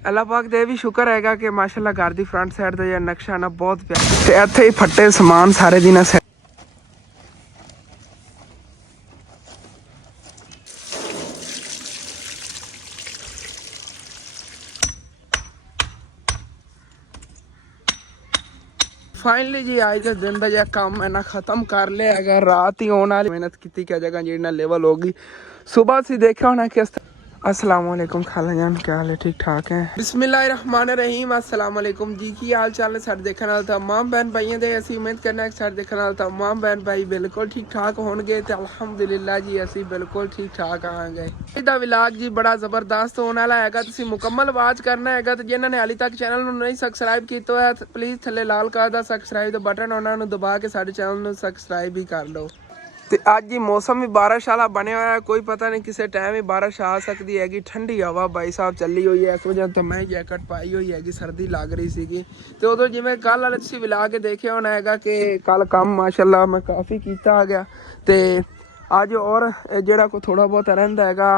अल्लाह पाक दे भी शुक्र हैगा कि माशाल्लाह घर दी फ्रंट साइड दा जेह्ड़ा नक्शा ना बहुत प्यारा ते इत्थे ही फट्टे समान सारे दिन फाइनली जी आज के दिन का जो काम है ना खत्म कर लिया है। रात ही होने वाली मेहनत की क्या जगह जी ना लेवल होगी। सुबह से देखा होना कि अस्सलाम वालेकुम खाला जान, क्या हाल है? ठीक ठाक है। बिस्मिल्लाहिर्रहमानिर्रहीम। अस्सलाम वालेकुम जी, की हाल चाल है सारे देखने वाले तमाम बहन भाइयों दे। असी उम्मीद करना है कि सारे देखने वाले तमाम बहन भाई बिल्कुल ठीक ठाक होंगे ते अल्हम्दुलिल्लाह जी असी बिल्कुल ठीक ठाक आंगे। इहदा व्लॉग जी बड़ा जबरदस्त होने वाला हैगा, तुसी मुकम्मल वाच करना हैगा। ते जिन्हां ने हाली तक चैनल नूं नहीं सबसक्राइब कीता है प्लीज़ थल्ले लाल कलर दा सबसक्राइब दा बटन उन्हां नूं दबा के साडे चैनल नूं सबसक्राइब ही कर लो। तो अज जी मौसम भी बारिश वाला बने हुआ है, कोई पता नहीं किसी टाइम ही बारिश आ सकती हैगी। ठंडी हवा भाई साहब चली हुई है, इस वजह तो मैं जैकेट पाई हुई हैगी, सर्दी लग रही सी। तो उदों जिवें कल वाले तुसीं विला के देखे होना हैगा कि कल काम माशाल्लाह मैं काफ़ी किया आ गया। तो अज और जिहड़ा कोई थोड़ा बहुत रहिंदा हैगा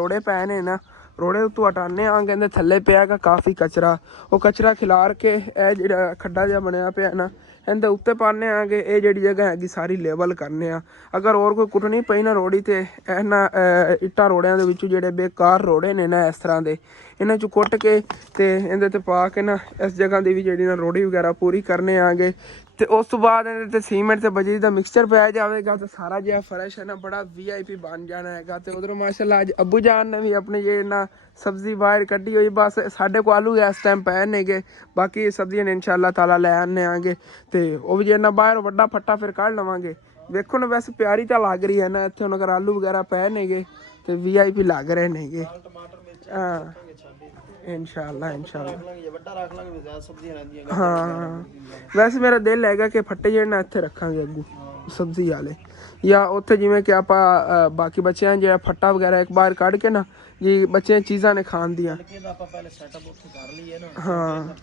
रोड़े पै ने ना, रोड़े उतों हटाने आ कहते थल्ले पिया हैगा काफ़ी कचरा। वो कचरा खिलार के जिहड़ा खड्डा जिहा बनया पिया ना इहदे उत्ते पाने आ कि ये जिहड़ी जगह हैगी सारी लेवल करने आ। अगर और कोई कुटनी पई ना रोड़ी तो इन्हां इट्टां रोड़ियां दे विचों जिहड़े बेकार रोड़े ने ना इस तरह दे इन्हां चों कुट के ते इहदे ते पा के ना इस जगह दी भी जिहड़ी ना रोड़ी वगैरह पूरी करने आगे। तो उस तो बाद इहदे ते सीमेंट ते बजरी दा मिक्सचर पाया जाएगा तो सारा जो फर्श है ना बड़ा VIP बन जाना है। तो उधर माशाल्लाह अज अबू जान ने भी अपने ये ना सब्जी बाहर कड्ढी हुई, बस साढ़े को आलू इस टाइम पै ने गे, बाकी सब्जियां ने इंशाल्लाह ताला लै आने आगे। तो वह भी जो ना बाहर वड्डा फट्टा फिर कढ़ लवांगे। वेखो ना वैसे प्यारी तो लग रही है ना इत्थे हुण अगर आलू वगैरह पै ने गे तो VIP लग रहे ने गे। हाँ इंशाल्लाह हाँ वैसे मेरा दिल हैगा कि फट्टे जिहड़े ना इत्थे रखांगे अगू सब्जी वाले, या उत्थे जिवें कि आपां बाकी बच्चें जिहड़ा फट्टा वगैरह एक बार कढ़ के ना जी बच्चे चीज़ां ने खाण दियां। हाँ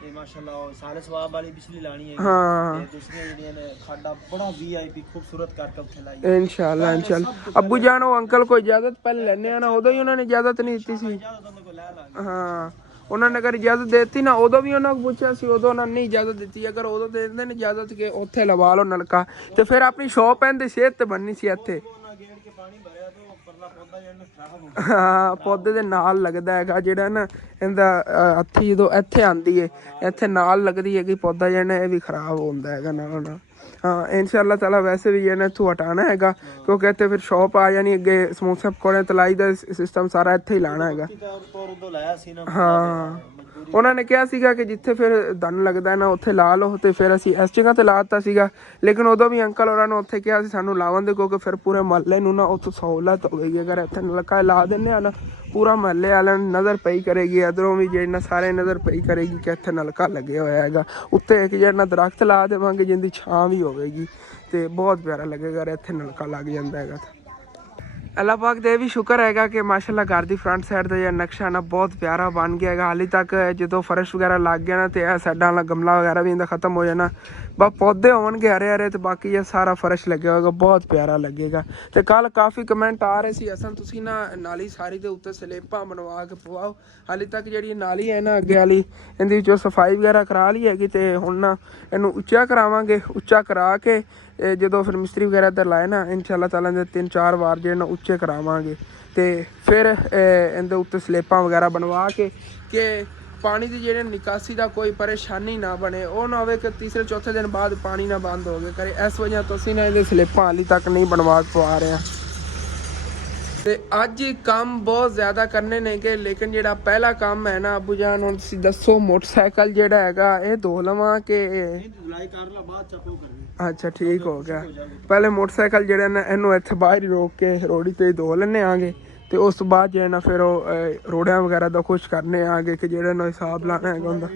माशाल्लाह सारे सवाब वाली बिजली लानी है। हाँ दूसरी जेहड़ियां ने खाड़ा बड़ा VIP खूबसूरत करके उत्थे लाई इंशाल्लाह अब्बू जान वो अंकल को इजाजत पहले लेने आना, उदों ही उन्होंने इजाजत नहीं दी सी। हाँ उन्होंने अगर इजाजत देती ना उदों भी उन्होंने पूछा सी, उदों उन्होंने नहीं इजाजत दी। अगर उदों दे देंदे ने इजाजत के उत्थे लवा लो नलका तो फिर अपनी शॉप इहदी सेहत ते बननी सी इत्थे। हाँ पौधे दे नाल लगदा हैगा जिहड़ा ना इहदा हत्थी जो इत्थे आंदी है इत्थे नाल लगदी है कि पौधा जिहड़ा ना भी खराब होंदा हैगा नाल नाल। हाँ इंशाल्लाह ताला वैसे भी जिहड़ा इत्थों हटाना हैगा क्योंकि इत्थे फिर शॉप आ जानी अगे समोसे पकौड़े तलाई दा सिस्टम सारा इत्थे ही लाना हैगा। हाँ उन्होंने कहा सीगा कि जिथे फिर दन लगता है ना उत्थे ला लो, तो फिर असी इस जगह ते ला दिता सीगा। लेकिन उदों भी अंकल होरां ने उत्थे कहा सानू लावन दे क्योंकि फिर पूरे महल्ले नूं ना उत्थों सहूलत हो गई। अगर इत्थे नलका ला दिंदे आ ना पूरा महल्ले वाले नज़र पई करेगी, इधरों भी जिहड़ी ना सारे नज़र पई करेगी कि इत्थे नलका लगे होया हैगा। उत्ते एक जिहड़ा दरख्त ला देवांगे जिंदी छां भी होवेगी तो बहुत प्यारा लगेगा अगर इत्थे नलका लग जांदा हैगा। अल्लाह पाक दे भी शुक्र हैगा कि माशाल्लाह घर दी फ्रंट साइड का जो नक्शा ना बहुत प्यारा बन गया है। हाली तक जो फर्श वगैरह लग गया ना तो यह साइडा वाला गमला वगैरह भी इनका खत्म हो जाना, बस पौधे होंगे हरे हरे तो बाकी ये सारा फर्श लगे होगा बहुत प्यारा लगेगा। तो कल काफ़ी कमेंट आ रहे सी असन तुसी ना नाली सारी के उत्ते स्लेपां बनवा के पवाओ। हाली तक जी नाली है ना अगे वाली इनकी सफाई वगैरह करा ली हैगी तो हुण ना इनू उच्चा करावांगे। उच्चा करा के जो फिर मिस्त्री वगैरह इधर लाए ना इंशाल्लाह ताला दे 3-4 बार जो ना उच्चे करावांगे तो फिर इनके उत्ते स्लेपां वगैरह बनवा के पानी की जी निकासी का कोई परेशानी ना बने। वो ना हो कि तीसरे चौथे दिन बाद पानी ना बंद हो गए करे, इस वजह तो असीं ना इहदे स्लेपां हाली तक नहीं बनवा पा रहे हैं। तो अज काम बहुत ज़्यादा करने ने के, लेकिन जो पहला काम है ना अबू जान हुण तुसीं दसो मोटरसाइकिल जिहड़ा हैगा ये धो लवां के अच्छा ठीक हो गया। पहले मोटरसाइकिल जिहड़ा ना इनू इत्थे बाहर ही रोक के रोड़ी ते धो लैने आगे तो उस बाद जो ना फिर रोड़ियां वगैरह का कुछ करने आगे कि जेड़ा ना हिसाब लाना है उनका।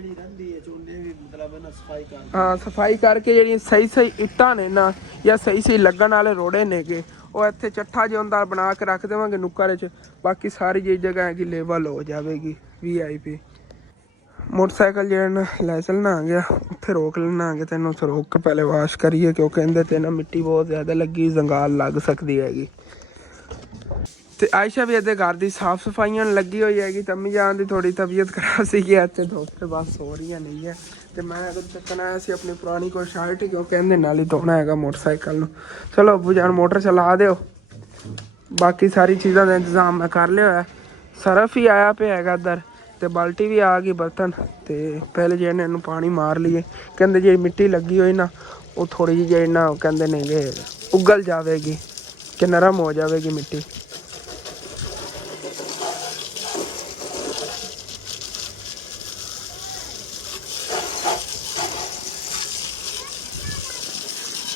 हाँ सफाई करके जी सही सही इट्टां ने ना या सही सही लगन वाले रोड़े ने गे वो इत्थे चट्ठा जो होंदा बना के रख देवांगे नुक्कर च, बाकी सारी जी जगह है कि लेवल हो जाएगी VIP। मोटरसाइकिल जो ना लै चलना आ गया उत्थे रोक लेना आ गया तेन उत्थे रोक के पहले वाश करिए क्योंकि इहदे ते ना मिट्टी बहुत ज़्यादा लगी जंगाल लग सकती हैगी। ਤੇ ਆਇਸ਼ਾ ਵੀ ਇਹਦੇ ਘਰ ਦੀ ਸਾਫ ਸਫਾਈਆਂ ਨੂੰ ਲੱਗੀ ਹੋਈ ਹੈਗੀ। ਤੇ ਅੰਮੀ ਜਾਨ ਦੀ ਥੋੜੀ ਤਬੀਅਤ ਖਰਾਬ ਸੀਗੀ ਇੱਥੇ ਧੋਤੇ ਬਸ ਹੋ ਰਹੀਆਂ ਨਹੀਂ ਹੈ। ਤੇ ਮੈਂ ਅਗਰ ਚੱਕਣ ਆਇਆ ਸੀ ਆਪਣੀ ਪੁਰਾਣੀ ਕੋਈ ਸ਼ਰਟ ਕਿਉਂ ਕਹਿੰਦੇ ਨਾਲ ਹੀ ਧੋਣਾ ਹੈਗਾ ਮੋਟਰਸਾਈਕਲ ਨੂੰ। ਚਲੋ ਅੱਬੂ ਜਾਨ ਮੋਟਰ ਚਲਾ ਦਿਓ। ਬਾਕੀ ਸਾਰੀ ਚੀਜ਼ਾਂ ਦਾ ਇੰਤਜ਼ਾਮ ਮੈਂ ਕਰ ਲਿਆ ਹੋਇਆ। ਸਰਫ ਹੀ ਆਇਆ ਪਿਆ ਹੈਗਾ ਇੱਧਰ ਤੇ ਬਾਲਟੀ ਵੀ ਆ ਗਈ ਬਰਤਨ। ਤੇ ਪਹਿਲੇ ਜੇ ਇਹਨੂੰ ਪਾਣੀ ਮਾਰ ਲਈਏ ਕਹਿੰਦੇ ਜਿਹੜੀ ਮਿੱਟੀ ਲੱਗੀ ਹੋਈ ਨਾ ਉਹ ਥੋੜੀ ਜਿਹੀ ਜਿਹੜੀ ਨਾ ਕਹਿੰਦੇ ਨੇ ਕਿ ਉਗਲ ਜਾਵੇਗੀ ਕਿ ਨਰਮ ਹੋ ਜਾਵੇਗੀ ਮਿੱਟੀ।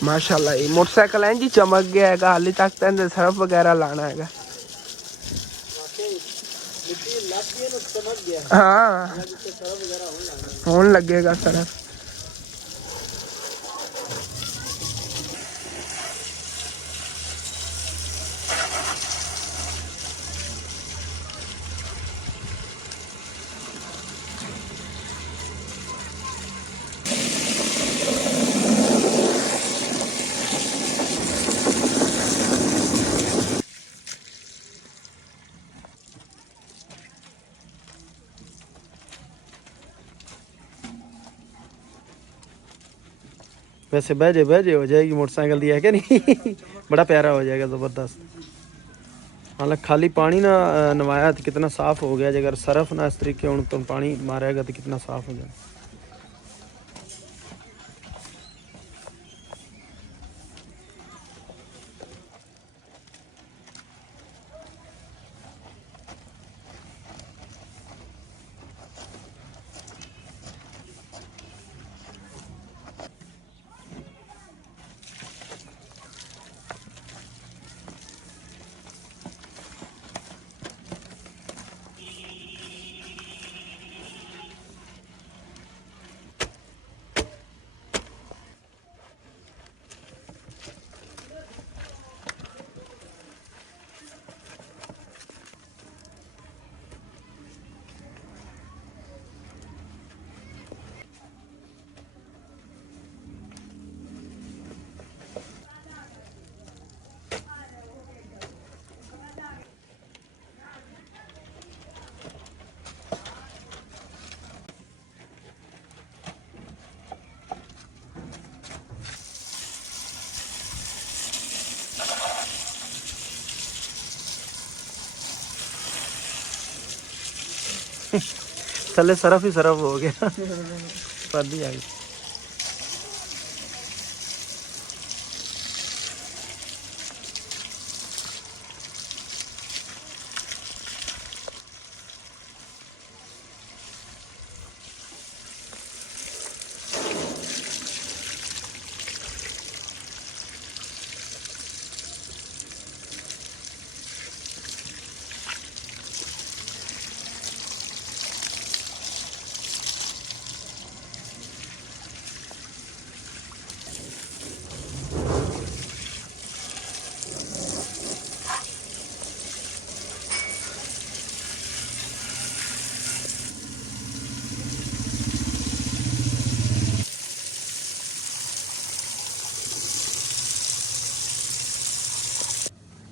माशाल्लाह ये मोटरसाइकिल है जी चमक गया है हाली तक तो इहदे सरफ वगैरह लाना है। हाँ होने लगेगा सरफ। वैसे बहजे हो जाएगी मोटरसाइकिल दी है क्या नहीं। बड़ा प्यारा हो जाएगा ज़बरदस्त। हालांकि खाली पानी ना नवाया तो कितना साफ़ हो गया। अगर सरफ ना इस तरीके उन तो पानी मारेगा तो कितना साफ़ हो जाएगा। थले सरफ ही सरफ हो गया। सर्दी आ गई।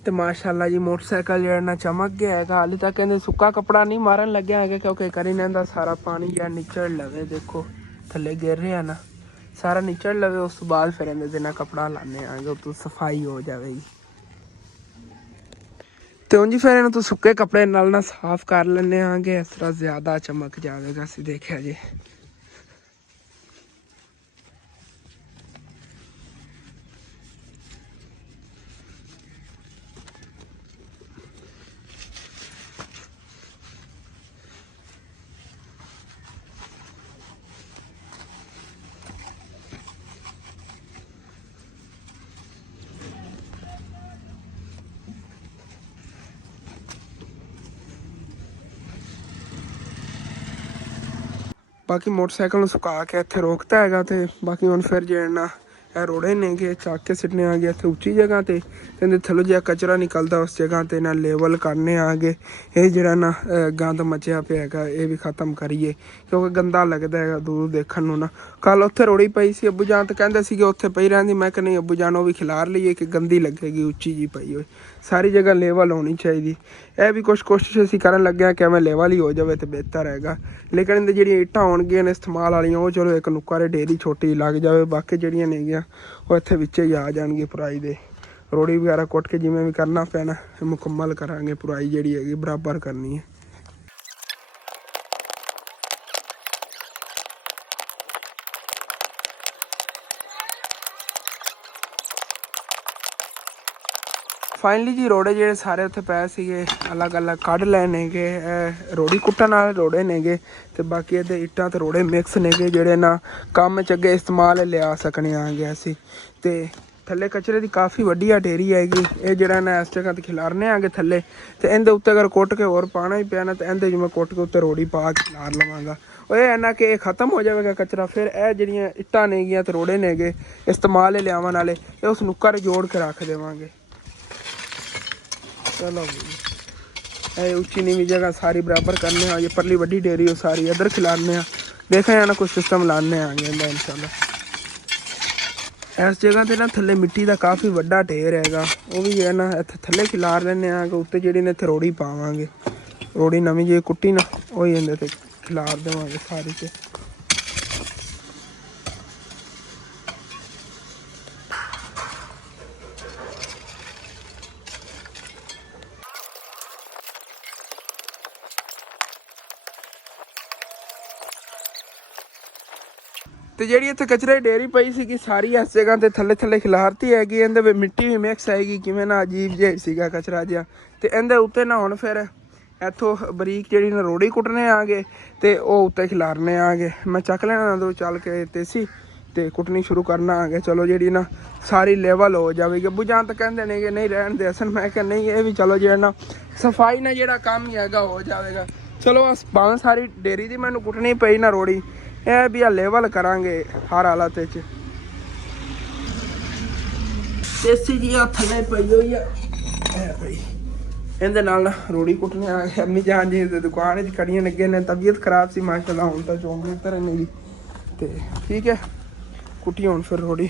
ਤੇ ਮਾਸ਼ਾਅੱਲਾ ਜੀ ਮੋਟਰਸਾਈਕਲ ਜਿਹੜਾ ਨਾ ਚਮਕ ਗਿਆ ਹੈਗਾ। ਹਾਲੇ ਤੱਕ ਕਹਿੰਦੇ ਸੁੱਕਾ ਕੱਪੜਾ ਨਹੀਂ ਮਾਰਨ ਲੱਗਿਆ ਹੈਗਾ ਕਿਉਂਕਿ ਕਰੀ ਜਾਂਦਾ ਸਾਰਾ ਪਾਣੀ ਜਿਹੜਾ ਨਿਚੜ ਲਵੇ। ਦੇਖੋ ਥੱਲੇ ਗਿਰ ਰਿਹਾ ਨਾ ਸਾਰਾ ਨਿਚੜ ਲਵੇ ਉਸ ਤੋਂ ਬਾਅਦ ਫਿਰ ਇਹਦੇ ਨਾਲ ਕੱਪੜਾ ਲਾਣੇ ਆਂਗੇ ਉਹ ਤੋਂ ਸਫਾਈ ਹੋ ਜਾਵੇਗੀ। ਤੇ ਉਂਝ ਫਿਰ ਇਹਨੂੰ ਤੋਂ ਸੁੱਕੇ ਕੱਪੜੇ ਨਾਲ ਨਾ ਸਾਫ਼ ਕਰ ਲੈਣੇ ਆਂਗੇ ਇਸ ਤਰ੍ਹਾਂ ਜ਼ਿਆਦਾ ਚਮਕ ਜਾਵੇਗਾ। ਅਸੀਂ ਦੇਖਿਆ ਜੀ ਬਾਕੀ ਮੋਟਰਸਾਈਕਲ ਨੂੰ ਸੁਕਾ ਕੇ ਇੱਥੇ ਰੋਕਤਾ ਹੈਗਾ। ਤੇ ਬਾਕੀ ਹੁਣ ਫਿਰ ਜਿਹੜਾ ਨਾ ਇਹ ਰੋੜੇ ਨੇਗੇ ਚੱਕ ਕੇ ਸਿੱਟਨੇ ਆ ਗਏ ਇੱਥੇ ਉੱਚੀ ਜਗ੍ਹਾ ਤੇ ਇਹਦੇ ਥੱਲੋਂ ਜਿਹਾ ਕਚਰਾ ਨਿਕਲਦਾ ਉਸ ਜਗ੍ਹਾ ਤੇ ਨਾ ਲੈਵਲ ਕਰਨੇ ਆ ਗਏ। ਇਹ ਜਿਹੜਾ ਨਾ ਗੰਦ ਮਚਿਆ ਪਿਆ ਹੈਗਾ ਇਹ ਵੀ ਖਤਮ ਕਰੀਏ ਕਿਉਂਕਿ ਗੰਦਾ ਲੱਗਦਾ ਹੈਗਾ ਦੂਰ ਦੇਖਣ ਨੂੰ ਨਾ। ਕੱਲ ਉੱਥੇ ਰੋੜੀ ਪਈ ਸੀ, ਅੱਬੂ ਜਾਨ ਤਾਂ ਕਹਿੰਦੇ ਸੀਗੇ ਉੱਥੇ ਪਈ ਰਹਿੰਦੀ, ਮੈਂ ਕਿ ਨਹੀਂ ਅੱਬੂ ਜਾਨ ਉਹ ਵੀ ਖਿਲਾਰ ਲਈਏ ਕਿ ਗੰਦੀ ਲੱਗੇਗੀ, ਉੱਚੀ ਜੀ ਪਈ ਹੋਈ। ਸਾਰੀ ਜਗ੍ਹਾ ਲੈਵਲ ਹੋਣੀ ਚਾਹੀਦੀ। ਇਹ ਵੀ ਕੁਛ ਕੋਸ਼ਿਸ਼ ਅਸੀਂ ਕਰਨ ਲੱਗੇ ਹਾਂ ਕਿ ਐਵੇਂ ਲੈਵਲ ਹੀ ਹੋ ਜਾਵੇ ਤਾਂ ਬਿਹਤਰ ਹੈਗਾ। ਲੇਕਿਨ ਇਹਦੇ ਜਿਹੜੀਆਂ ਇੱਟਾਂ ਹੋਣਗੀਆਂ ਨੇ ਇਸਤੇਮਾਲ ਵਾਲੀਆਂ ਉਹ ਚਲੋ ਇੱਕ ਨੁੱਕਰ ਢੇਰੀ ਛੋਟੀ ਲੱਗ ਜਾਵੇ, ਬਾਕੀ ਜਿਹੜੀਆਂ ਨੇਗੀਆਂ ਉਹ ਇੱਥੇ ਵਿੱਚੇ ਹੀ ਆ ਜਾਣਗੀਆਂ ਪੁਰਾਈ ਦੇ। ਰੋੜੀ ਵਗੈਰਾ ਕੁੱਟ ਕੇ ਜਿਵੇਂ ਵੀ ਕਰਨਾ ਪੈਣਾ ਮੁਕੰਮਲ ਕਰਾਂਗੇ, ਪੁਰਾਈ ਜਿਹੜੀ ਹੈਗੀ ਬਰਾਬਰ ਕਰਨੀ ਹੈ। ਫਾਈਨਲੀ ਜੀ ਰੋੜੇ ਜਿਹੜੇ ਸਾਰੇ ਉੱਥੇ ਪਏ ਸੀਗੇ ਅਲੱਗ ਅਲੱਗ ਕੱਢ ਲਏ ਨੇਗੇ। ਇਹ ਰੋੜੀ ਕੁੱਟਣ ਵਾਲੇ ਰੋੜੇ ਨੇਗੇ ਅਤੇ ਬਾਕੀ ਇਹਦੇ ਇੱਟਾਂ ਅਤੇ ਰੋੜੇ ਮਿਕਸ ਨੇਗੇ ਜਿਹੜੇ ਨਾ ਕੰਮ 'ਚ ਅੱਗੇ ਇਸਤੇਮਾਲ ਲਿਆ ਸਕਣੇ ਆ ਗਿਆ ਸੀ। ਅਤੇ ਥੱਲੇ ਕਚਰੇ ਦੀ ਕਾਫੀ ਵੱਡੀ ਢੇਰੀ ਹੈਗੀ। ਇਹ ਜਿਹੜਾ ਨਾ ਇਸ ਜਗ੍ਹਾ 'ਤੇ ਖਿਲਾਰਨੇ ਆਗੇ ਥੱਲੇ, ਅਤੇ ਇਹਦੇ ਉੱਤੇ ਅਗਰ ਕੁੱਟ ਕੇ ਹੋਰ ਪਾਉਣਾ ਹੀ ਪਿਆ ਨਾ ਤਾਂ ਇਹਦੇ ਜਿਵੇਂ ਕੁੱਟ ਕੇ ਉੱਤੇ ਰੋੜੀ ਪਾ ਕੇ ਖਿਲਾਰ ਲਵਾਂਗਾ। ਉਹ ਇਹ ਨਾ ਕਿ ਇਹ ਖਤਮ ਹੋ ਜਾਵੇਗਾ ਕਚਰਾ, ਫਿਰ ਇਹ ਜਿਹੜੀਆਂ ਇੱਟਾਂ ਨੇਗੀਆਂ ਅਤੇ ਰੋੜੇ ਨੇਗੇ ਇਸਤੇਮਾਲ ਲਿਆਉਣ ਵਾਲੇ ਇਹ ਉਸ ਨੁੱਕਰ ਜੋੜ ਕੇ ਰੱਖ ਦੇਵਾਂਗੇ। चलो ये उच्ची नीवी जगह सारी बराबर करने ये परली वड्डी डेरी हो सारी इधर खिलाने देखा है ना कुछ सिस्टम लाने आगे इंशाल्लाह। इस जगह ते ना थल्ले मिट्टी का काफ़ी वड्डा ढेर हैगा, वो भी है ना इत्थे थल्ले खिलार लेने उत्ते जिहड़ी ने इत्थे रोड़ी पावांगे, रोड़ी नवीं जी कुट्टी ना वही इहदे ते खिलार देवांगे सारी ते। ਤੇ ਜਿਹੜੀ ਇੱਥੇ ਕਚਰੇ ਦੀ ਢੇਰੀ ਪਈ ਸੀਗੀ ਸਾਰੀ ਇਸ ਜਗ੍ਹਾ ਤੇ ਥੱਲੇ ਥੱਲੇ ਖਿਲਾਰਤੀ ਹੈਗੀ। ਇਹਦੇ ਵਿੱਚ ਮਿੱਟੀ ਵੀ ਮਿਕਸ ਆਏਗੀ, ਕਿਵੇਂ ਨਾ ਅਜੀਬ ਜਿਹਾ ਸੀਗਾ ਕਚਰਾ ਜਿਹਾ। ਤੇ ਇਹਦੇ ਉੱਤੇ ਨਾ ਹੁਣ ਫਿਰ ਇੱਥੋਂ ਬਰੀਕ ਜਿਹੜੀ ਨਾ ਰੋੜੀ ਕੁੱਟਣੇ ਆ ਗਏ ਤੇ ਉਹ ਉੱਤੇ ਖਿਲਾਰਨੇ ਆ ਗਏ। ਮੈਂ ਚੱਕ ਲੈਣਾ ਅੰਦਰੋਂ ਚੱਲ ਕੇ ਤੇਸੀ ਤੇ ਕੁੱਟਣੀ ਸ਼ੁਰੂ ਕਰਨਾ ਆ ਗਿਆ। ਚਲੋ ਜਿਹੜੀ ਨਾ ਸਾਰੀ ਲੈਵਲ ਹੋ ਜਾਵੇਗੀ। ਅੱਬੂ ਜਾਨ ਤਾਂ ਕਹਿੰਦੇ ਨੇ ਕਿ ਨਹੀਂ ਰਹਿਣ ਦੇ ਅਸਲ, ਮੈਂ ਕਿਹਾ ਨਹੀਂ ਇਹ ਵੀ ਚਲੋ ਜਿਹੜਾ ਨਾ ਸਫਾਈ ਨਾਲ ਜਿਹੜਾ ਕੰਮ ਹੀ ਹੈਗਾ ਹੋ ਜਾਵੇਗਾ। ਚਲੋ ਭਾਵੇਂ ਸਾਰੀ ਡੇਰੀ ਦੀ ਮੈਨੂੰ ਕੁੱਟਣੀ ਪਈ ਨਾ ਰੋੜੀ, ਇਹ ਵੀ ਆ ਲੈਵਲ ਕਰਾਂਗੇ ਹਰ ਹਾਲਤ ਵਿੱਚ। ਦੇਸੀ ਜੀ ਆ ਥੱਲੇ ਪਈ ਹੋਈ ਆ ਭਾਈ, ਇਹਦੇ ਨਾਲ ਨਾ ਰੋੜੀ ਕੁੱਟਣੇ ਆ ਗਏ। ਅੰਮੀ ਜਾਨ ਜੀ ਦੀ ਦੁਕਾਨ 'ਚ ਖੜੀਆਂ ਲੱਗੇ ਨੇ, ਤਬੀਅਤ ਖਰਾਬ ਸੀ ਮਾਸ਼ਾਅੱਲਾ, ਹੁਣ ਤਾਂ ਚੌਂਕੀ ਤਰ੍ਹਾਂ ਨੇ ਜੀ। ਤੇ ਠੀਕ ਹੈ ਕੁੱਟੀ ਹੁਣ ਫਿਰ ਰੋੜੀ।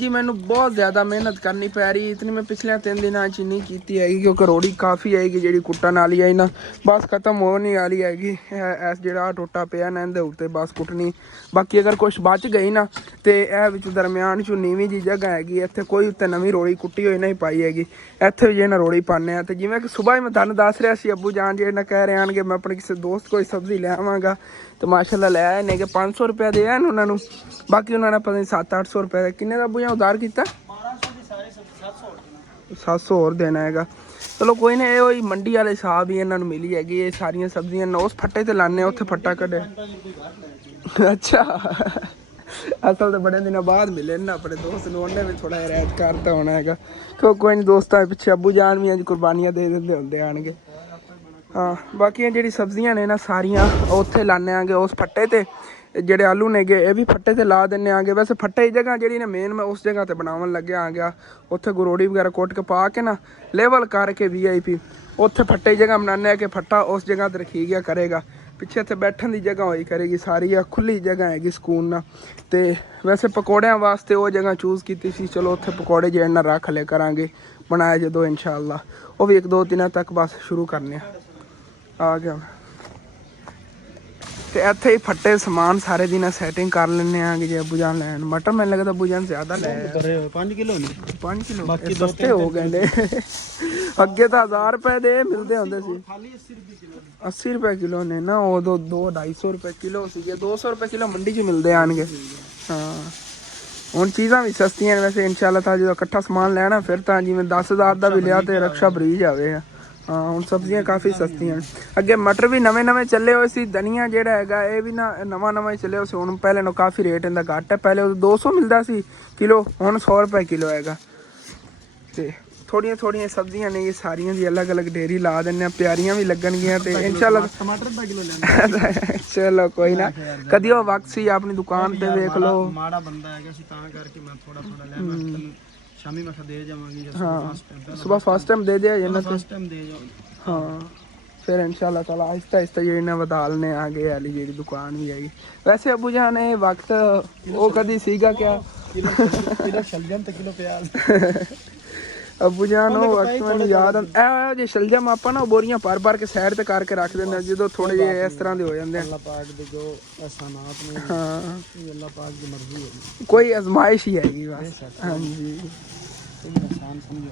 जी मैंने बहुत ज़्यादा मेहनत करनी पै रही इतनी मैं पिछले 3 दिनों च नहीं की हैगी क्योंकि रोड़ी काफ़ी आएगी जी कुट्टन वाली आई ना बस खत्म होने वाली हैगी ऐस जो टोटा पिया ना इहदे उत्ते बस कुटनी बाकी अगर कुछ बच गई ना तो यह दरम्यान चू नीवी जी जगह हैगी इत्थे कोई उत्ते नवीं रोड़ी कुट्टी होई नहीं पाई हैगी इत्थे भी जे रोड़ी पाने तो जिवें कि सुबह ही मैं तुहानूं दस रहा सी अब्बू जान जे कह रहे हैं कि मैं अपने किसी दोस्त कोई सब्जी ले आवांगा तो माशाल्लाह ले आए ने कि 500 रुपया दे आए उन्होंने बाकी उन्होंने पता नहीं 700-800 रुपये किन्ने का अब्बू उधार किया 700 होर देना हैगा चलो कोई ना ये मंडी वाले हिसाब ही इन्होंने मिली हैगी ये सारियां सब्जियां उस फट्टे ते लाने उत्थे फट्टा कड्ढे अच्छा असल तो बड़े दिनों बाद मिले ना अपने दोस्त ने उन्हें भी थोड़ा रियायत करता होना हैगा क्यों कोई नहीं दोस्तों पिछे अब्बू जान भी अज कुर्बानियां दे देंदे होंदे आणगे हाँ बाकी जी सब्जियां ने ना सारियां उत्थे लाने आगे उस फट्टे ते ਜਿਹੜੇ आलू ने गे ये भी फट्टे ते ला देने आगे वैसे फट्टे की जगह जी ने मेन मैं उस जगह ते बनावन लगे आ गया उत्थे गुरोड़ी वगैरह कोट के पा के ना लेवल करके VIP उत्थे फट्टे की जगह बनाने कि फट्टा उस जगह ते रखी गया करेगा पिछे इत्थे बैठन की जगह होई करेगी सारी खुली जगह हैगी सुकून ना ते वैसे पकौड़ियां वास्ते वो जगह चूज़ की सी चलो उत्थे पकौड़े जे ना रख ले करांगे बनाए जो इंशाअल्लाह वो भी 1-2 दिनों तक बस शुरू करने आ गया तो इत्थे ही फट्टे समान सारे दिन सैटिंग कर लेने आ जे अब्बू जान लैन मटर मैंने लगता अब्बू जान ज्यादा ले 5 किलो 5 किलो सस्ते हो गए ने अगे तो 1000 रुपए दे मिलते होंगे सी 80 रुपए किलो ने ना वो 200-250 रुपए किलो सी 200 रुपए किलो मंडी च मिलते आएंगे हाँ हुण चीज़ां भी सस्तियां ने वैसे इंशाअल्लाह तां जो इकट्ठा समान लैना फिर तां जिवें 10,000 का भी लिया तो रक्षा भरी जावे हाँ हुण सब्जियां काफ़ी सस्तियां अगे मटर भी नवे चले हुए सी धनिया जिहड़ा हैगा ये भी ना नवा ही चले हुए हुण पहले नो काफ़ी रेट इहदा घट है पहले 200 मिलता सी किलो हुण 100 रुपए किलो हैगा ते थोड़ियां सब्जियां ने ये सारियां दी अलग अलग डेरी ला देने प्यारियां भी लगणगियां ते इंशाअल्लाह टमाटर दा किलो लेना चलो कोई ना कदी वो वक्त सी अपनी दुकान पे देख लो माड़ा बंदा हैगा सी तां करके मैं थोड़ा लेना शामी मैं दे जावांगी हाँ सुबह फर्स्ट टाइम दे दिया ना फर्स्ट टाइम दे जाओ हाँ फिर इंशाल्लाह ताला आहिस्ता जी ने बदलने आगे वाली जी दुकान भी आएगी वैसे अबू जान ये वक्त वो कदी सीगा क्या किलो शलजम ते किलो प्याज अबू जान वो वक्त मैंने याद ए जे शलजम ਆਪਾਂ ਨਾ बोरियां भर के साइड ते करके रख देंगे ਜਦੋਂ थोड़े जे इस तरह ਦੇ ਹੋ ਜਾਂਦੇ ਆ अल्लाह पाक दे जो एहसानात ने हाँ अल्लाह पाक की मर्जी है कोई आजमाइश ही हैगी बस हाँ जी इंसान समझो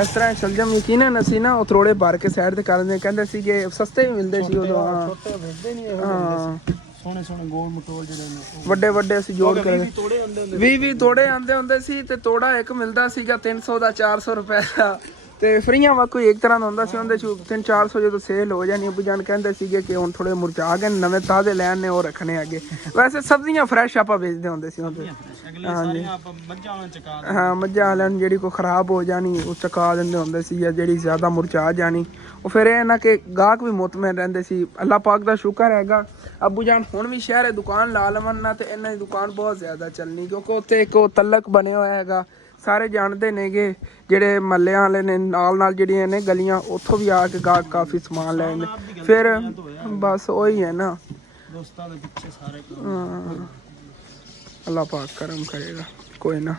ਇਸ ਤਰ੍ਹਾਂ ਸ਼ਲਜਮ ਯਕੀਨਨ ਅਸੀਂ ਨਾ ਉਹ ਥੋੜੇ ਭਰ ਕੇ ਸਾਈਡ ਤੇ ਕਰ ਦਿੰਦੇ ਕਹਿੰਦੇ ਸੀ ਕਿ ਸਸਤੇ ਵੀ ਮਿਲਦੇ ਸੀ ਉਦੋਂ ਹਾਂ ਛੋਟੇ ਵੇਚਦੇ ਨਹੀਂ ਇਹੋ ਹਾਂ ਸੋਹਣੇ ਗੋਲ ਮਟੋਲ ਜਿਹੜੇ ਨੇ ਵੱਡੇ ਅਸੀਂ ਜੋੜ ਕੇ ਤੋੜੇ ਹੁੰਦੇ 20 ਤੋੜੇ ਆਂਦੇ ਹੁੰਦੇ ਸੀ ਤੇ ਤੋੜਾ ਇੱਕ ਮਿਲਦਾ ਸੀਗਾ 300 ਦਾ 400 ਰੁਪਏ ਦਾ ਤੇ ਫਰੀਆਂ ਵਾ ਕੋਈ ਇੱਕ ਤਰ੍ਹਾਂ ਦਾ ਹੁੰਦਾ ਸੀ ਉਹਦੇ ਚ 300-400 ਜਦੋਂ ਸੇਲ ਹੋ ਜਾਣੀ ਅਬੂ ਜਾਨ ਕਹਿੰਦੇ ਸੀਗੇ ਕਿ ਹੁਣ ਥੋੜੇ ਮੁਰਝਾ ਗਏ ਨਵੇਂ ਤਾਜ਼ੇ ਲੈਣ ਨੇ ਉਹ ਰੱਖਣੇ ਅੱਗੇ ਵੈਸੇ ਸਬਜ਼ੀਆਂ ਫਰੈਸ਼ ਆਪਾਂ ਵੇਚਦੇ ਹੁੰਦੇ ਸੀ ਉਹਦੇ ਹਾਂ ਮੱਝਾਂ ਵਾਲਿਆਂ ਨੂੰ ਜਿਹੜੀ ਕੋਈ ਖਰਾਬ ਹੋ ਜਾਣੀ ਉਹ ਚਕਾ ਦਿੰਦੇ ਹੁੰਦੇ ਸੀ ਜਾਂ ਜਿਹੜੀ ਜ਼ਿਆਦਾ ਮੁਰਝਾ ਜਾਣੀ ਉਹ ਫਿਰ ਇਹ ਨਾ ਕਿ ਗਾਹਕ ਵੀ ਮੁਤਮਿਨ ਰਹਿੰਦੇ ਸੀ ਅੱਲਾਹ ਪਾਕ ਦਾ ਸ਼ੁਕਰ ਹੈਗਾ ਅਬੂ ਜਾਨ ਹੁਣ ਵੀ ਸ਼ਹਿਰੇ ਦੁਕਾਨ ਲਾ ਲਵਣ ਨਾ ਤੇ ਇਹਨਾਂ ਦੀ ਦੁਕਾਨ ਬਹੁਤ ਜ਼ਿਆਦਾ ਚੱਲਣੀ ਕਿਉਂਕਿ ਉੱਥੇ ਇੱਕ ਉਹ ਤਲਕ ਬਣਿਆ ਹੋਇਆ ਹੈਗਾ ਸਾਰੇ ਜਾਣਦੇ ਨੇਗੇ ਜਿਹੜੇ ਮੱਲਿਆਂ ਵਾਲੇ ਨੇ ਨਾਲ ਜਿਹੜੀਆਂ ਨੇ ਗਲੀਆਂ ਉੱਥੋਂ ਵੀ ਆ ਕੇ ਗਾਹਕ ਕਾਫੀ ਸਮਾਨ ਲੈ ਜਾਂਦੇ ਫਿਰ ਬਸ ਉਹੀ ਹੈ ਨਾ ਦੋਸਤਾਂ ਦੇ ਪਿੱਛੇ ਸਾਰੇ ਅੱਲਾਹ ਪਾਕ ਕਰਮ ਕਰੇਗਾ ਕੋਈ ਨਾ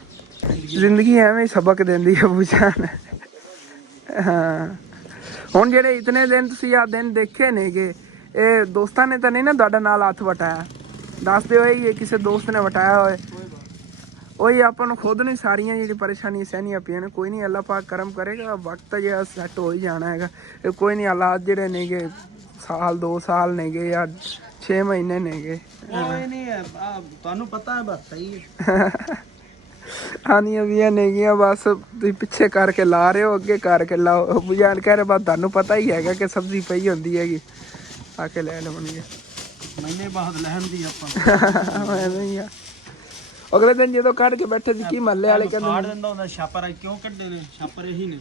ਜ਼ਿੰਦਗੀ ਐਵੇਂ ਹੀ ਸਬਕ ਦਿੰਦੀ ਹੈ ਅਬੂ ਜਾਨ ਹਾਂ ਹੁਣ ਜਿਹੜੇ ਇਤਨੇ ਦਿਨ ਤੁਸੀਂ ਆ ਦਿਨ ਦੇਖੇ ਨੇਗੇ ਇਹ ਦੋਸਤਾਂ ਨੇ ਤਾਂ ਨਹੀਂ ਨਾ ਤੁਹਾਡਾ ਨਾਲ ਹੱਥ ਵਟਾਇਆ ਦੱਸਦੇ ਹੋਏ ਕਿਸੇ ਦੋਸਤ ਨੇ ਵਟਾਇਆ ਹੋਏ ਉਹੀ ਆਪਾਂ ਨੂੰ ਖੁਦ ਨੂੰ ਸਾਰੀਆਂ ਜਿਹੜੀ ਪਰੇਸ਼ਾਨੀਆਂ ਸਹਿਣੀਆਂ ਪਈਆਂ ਨੇ ਕੋਈ ਨਹੀਂ ਅੱਲਾਹ ਪਾਕ ਕਰਮ ਕਰੇਗਾ ਵਕਤ ਜਿਹੜਾ ਸੈੱਟ ਹੋ ਹੀ ਜਾਣਾ ਹੈਗਾ ਇਹ ਕੋਈ ਨਹੀਂ ਹਾਲਾਤ ਜਿਹੜੇ ਨੇਗੇ ਸਾਲ 2 ਸਾਲ ਨੇਗੇ ਜਾਂ 6 ਮਹੀਨੇ ਨੇਗੇ ਕੋਈ ਨਹੀਂ ਤੁਹਾਨੂੰ ਪਤਾ ਹੈ ਬਸ ਸਹੀ ਹੈ ਆਨੀਆਂ ਵੀ ਨੇਗੀਆਂ ਬਸ ਤੁਸੀਂ ਪਿੱਛੇ ਕਰਕੇ ਲਾ ਰਹੇ ਹੋ ਅੱਗੇ ਕਰਕੇ ਲਾਓ ਬੁਝਾਨ ਕਹਿ ਰਹੇ ਬਸ ਤੁਹਾਨੂੰ ਪਤਾ ਹੀ ਹੈਗਾ ਕਿ ਸਬਜ਼ੀ ਪਈ ਹੁੰਦੀ ਹੈਗੀ ਆ ਕੇ ਲੈ ਲਵਣਗੇ ਮਹੀਨੇ ਬਾਅਦ ਲੈਣ ਦੀ ਆਪਾਂ ਐਵੇਂ ਹੀ ਆ ਅਗਲੇ ਦਿਨ ਜਦੋਂ ਕੱਢ ਕੇ ਬੈਠੇ ਸੀ ਕੀ ਮਹੱਲੇ ਵਾਲੇ ਕਹਿੰਦੇ ਕਾਢ ਦਿੰਦਾ ਹੁੰਦਾ ਛਾਪਰ ਕਿਉਂ ਕੱਢੇ ਨੇ ਛਾਪਰ ਇਹੀ ਨੇ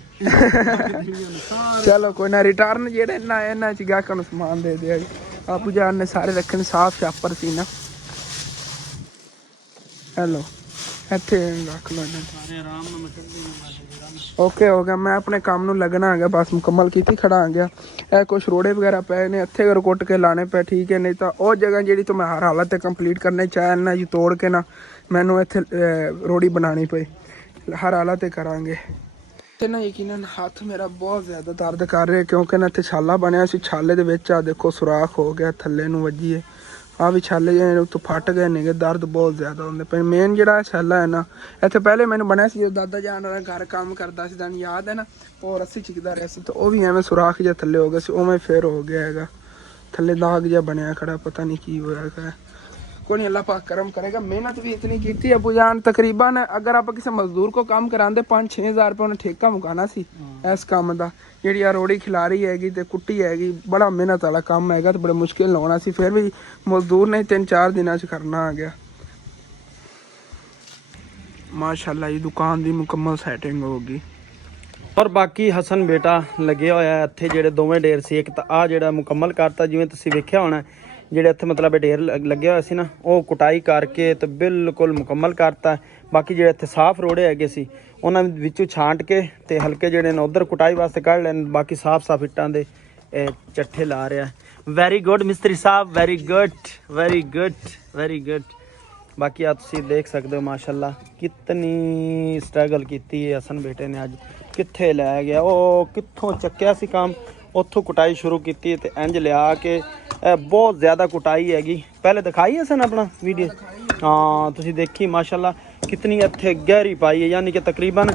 ਚਲੋ ਕੋਈ ਨਾ ਰਿਟਰਨ ਜਿਹੜੇ ਇਹਨਾਂ ਚ ਗਾਹਕਾਂ ਨੂੰ ਸਮਾਨ ਦੇ ਦਿਆ ਆਪੂ ਜਾਨ ਨੇ ਸਾਰੇ ਰੱਖੇ ਨੇ ਸਾਫ ਛਾਪਰ ਸੀ ਨਾ ਹੈਲੋ ਇੱਥੇ ਰੱਖ ਲਓ ਸਾਰੇ ਆਰਾਮ ਨਾਲ ਮਚਦੇ ਓਕੇ ਹੋ ਗਿਆ ਮੈਂ ਆਪਣੇ ਕੰਮ ਨੂੰ ਲੱਗਣਾ ਹੈਗਾ ਬਸ ਮੁਕੰਮਲ ਕੀਤੀ ਖੜਾ ਆ ਗਿਆ ਇਹ ਕੁਛ ਰੋੜੇ ਵਗੈਰਾ ਪਏ ਨੇ ਇੱਥੇ ਅਗਰ ਕੁੱਟ ਕੇ ਲਾਣੇ ਪਏ ਠੀਕ ਹੈ ਨਹੀਂ ਤਾਂ ਉਹ ਜਗ੍ਹਾ ਜਿਹੜੀ ਤੋਂ ਮੈਂ ਹਰ ਹਾਲਤ ਤੇ ਕੰਪਲੀਟ ਕਰਨੇ ਚਾਹਿਆ ਇਹਨਾਂ ਜੀ ਤੋੜ ਕੇ ਨਾ ਮੈਨੂੰ ਇੱਥੇ ਰੋੜੀ ਬਣਾਉਣੀ ਪਈ। ਹਰ ਹਾਲਤ ਤੇ ਕਰਾਂਗੇ। ਤੇ ਨਾ ਯਕੀਨਨ ਹੱਥ ਮੇਰਾ ਬਹੁਤ ਜ਼ਿਆਦਾ ਦਰਦ ਕਰ ਰਿਹਾ ਕਿਉਂਕਿ ਨਾ ਇੱਥੇ ਛਾਲਾ ਬਣਿਆ ਸੀ। ਛਾਲੇ ਦੇ ਵਿੱਚ ਆ ਦੇਖੋ ਸੁਰਾਖ ਹੋ ਗਿਆ, ਥੱਲੇ ਨੂੰ ਵੱਜੀ ਹੈ। ਆ ਵੀ ਛਾਲੇ ਜਿਹੜੇ ਉੱਤੋਂ ਫਟ ਗਏ ਨੇਗੇ, ਦਰਦ ਬਹੁਤ ਜ਼ਿਆਦਾ ਹੁੰਦੇ ਪਏ। ਮੇਨ ਜਿਹੜਾ ਛਾਲਾ ਹੈ ਨਾ, ਇੱਥੇ ਪਹਿਲੇ ਮੈਨੂੰ ਬਣਿਆ ਸੀ ਜਦੋਂ ਦਾਦਾ ਜਾਨ ਦਾ ਘਰ ਕੰਮ ਕਰਦਾ ਸੀ, ਤੁਹਾਨੂੰ ਯਾਦ ਹੈ ਨਾ, ਉਹ ਰੱਸੀ ਚਿਕਦਾ ਰਿਹਾ ਸੀ, ਤਾਂ ਉਹ ਵੀ ਐਵੇਂ ਸੁਰਾਖ ਜਿਹਾ ਥੱਲੇ ਹੋ ਗਿਆ ਸੀ, ਉਵੇਂ ਫਿਰ ਹੋ ਗਿਆ ਹੈਗਾ। ਥੱਲੇ ਦਾਗ ਜਿਹਾ ਬਣਿਆ ਖੜਾ, ਪਤਾ ਨਹੀਂ ਕੀ ਹੋਇਆ ਹੈਗਾ। ਕੋਈ नहीं, अल्लाह पाक करम करेगा। मेहनत भी इतनी की थी अबू जान, तकरीबन अगर आप किसी मजदूर को काम कराते 5-6 हज़ार रुपये उन्हें ठेका मुकाना सी इस काम का। जी रोड़ी खिलारी हैगी तो कुट्टी हैगी, बड़ा मेहनत वाला काम हैगा, तो बड़े मुश्किल होना सी, फिर भी मजदूर ने 3-4 दिन करना आ गया। माशाल्लाह ये दुकान की मुकम्मल सैटिंग होगी। और बाकी हसन बेटा लगे होया ਇੱਥੇ ਜਿਹੜੇ ਦੋਵੇਂ ਢੇਰ ਸੀ, ਇੱਕ ਤਾਂ ਆ ਜਿਹੜਾ ਮੁਕੰਮਲ ਕਰਤਾ, ਜਿਵੇਂ ਤੁਸੀਂ ਵੇਖਿਆ ਹੋਣਾ ਜਿਹੜੇ ਇੱਥੇ ਮਤਲਬ ਢੇਰ ਲੱਗੇ ਹੋਇਆ ਸੀ ਨਾ, ਉਹ ਕੁਟਾਈ ਕਰਕੇ ਤੇ ਬਿਲਕੁਲ ਮੁਕੰਮਲ ਕਰਤਾ। ਬਾਕੀ ਜਿਹੜੇ ਇੱਥੇ ਸਾਫ਼ ਰੋੜੇ ਹੈਗੇ ਸੀ ਉਹਨਾਂ ਵਿੱਚੋਂ ਛਾਂਟ ਕੇ ਤੇ ਹਲਕੇ ਜਿਹੜੇ ਨੇ ਉਧਰ ਕੁਟਾਈ ਵਾਸਤੇ ਕੱਢ ਲੈਣ, ਬਾਕੀ ਸਾਫ਼ ਇੱਟਾਂ ਦੇ ਚੱਠੇ ਲਾ ਰਿਹਾ। ਵੈਰੀ ਗੁੱਡ ਮਿਸਤਰੀ ਸਾਹਿਬ, very good very good very good. ਬਾਕੀ ਆ ਤੁਸੀਂ ਦੇਖ ਸਕਦੇ ਹੋ ਮਾਸ਼ਾਅੱਲਾ ਕਿਤਨੀ ਸਟਰਗਲ ਕੀਤੀ ਹੈ ਹਸਨ ਬੇਟੇ ਨੇ। ਅੱਜ ਕਿੱਥੇ ਲੈ ਗਿਆ, ਉਹ ਕਿੱਥੋਂ ਚੱਕਿਆ ਸੀ ਕੰਮ, ਉੱਥੋਂ ਕੁਟਾਈ ਸ਼ੁਰੂ ਕੀਤੀ ਤੇ ਇੰਜ ਲਿਆ ਕੇ ਬਹੁਤ ਜ਼ਿਆਦਾ ਕੁਟਾਈ ਹੈਗੀ। ਪਹਿਲੇ ਦਿਖਾਈ ਹੈ ਸਨ ਆਪਣਾ ਵੀਡੀਓ, ਹਾਂ ਤੁਸੀਂ ਦੇਖੀ ਮਾਸ਼ਾਅੱਲਾ ਕਿਤਨੀ ਇੱਥੇ ਗਹਿਰੀ ਪਾਈ ਹੈ, ਯਾਨੀ ਕਿ ਤਕਰੀਬਨ